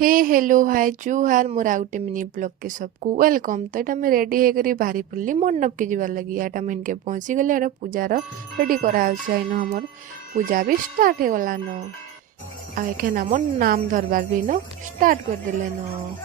हे hello hi जुहार मोर आउ गुटे mini blog के सबको वेलकम। तो यहाँ मैं रेडी होकर बाहरी पड़ी मंडप के जीवार लगी यहाँ इनके पहुँची गले यहाँ पूजार रेडी कराइन हमर पूजा भी स्टार्ट हो गलान आखे आम नाम धरबार भी न स्टार्ट करदे न।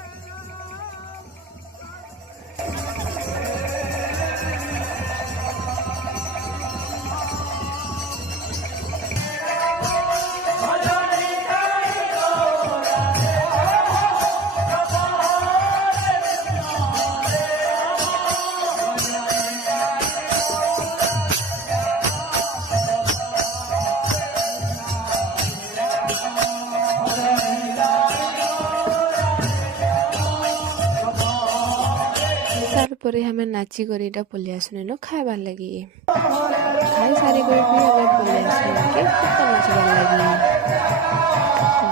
तारपरे हमें नाची करी पलि आसने न खाइबार लगी खाई सारी हमें पलि आसने के नाचबार लगी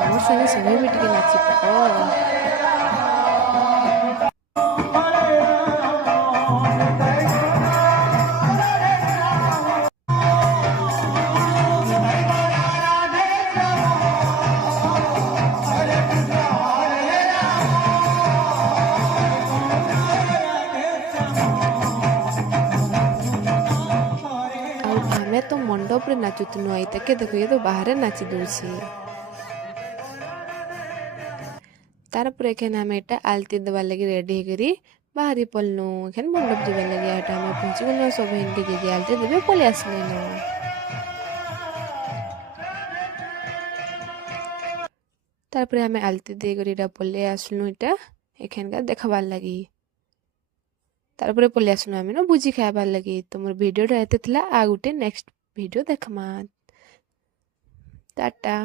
मोर संगे समय भी टिके नाची तो मंडप रे नाचुतनु आई तके देखो ये तो बाहर नाची दूसी तार पर एखन हमें एटा आलती देवा लगी रेडी करी बाहरी पलनु एखन मंडप जीवा लगी एटा हमें पहुंची गलो सब इनके जे आलती देबे पले आसले न। तार पर हमें आलती दे करी एटा पले आसलु एटा एखन का देखबार लगी तारपरे पलि आसनु आमे न बुझी खाइबार लगी। तो मोर भिडियोटा एते थिला आ गुटे नेक्स्ट भिडियो देखमा टाटा।